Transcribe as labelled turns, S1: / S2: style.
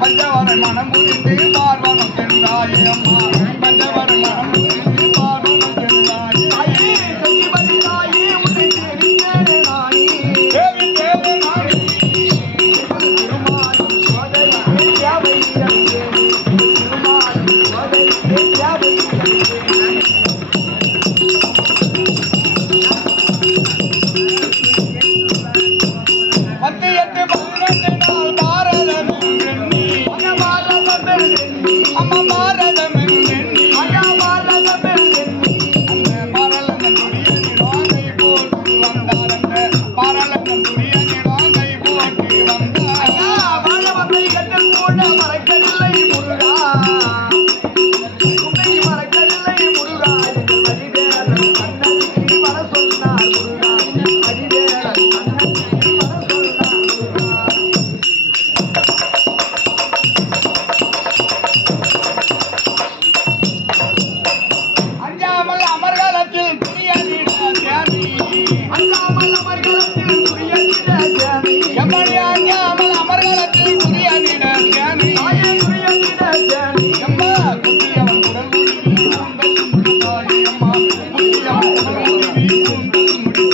S1: பஞ்சவரை மனம் புரிந்து பார்வனம்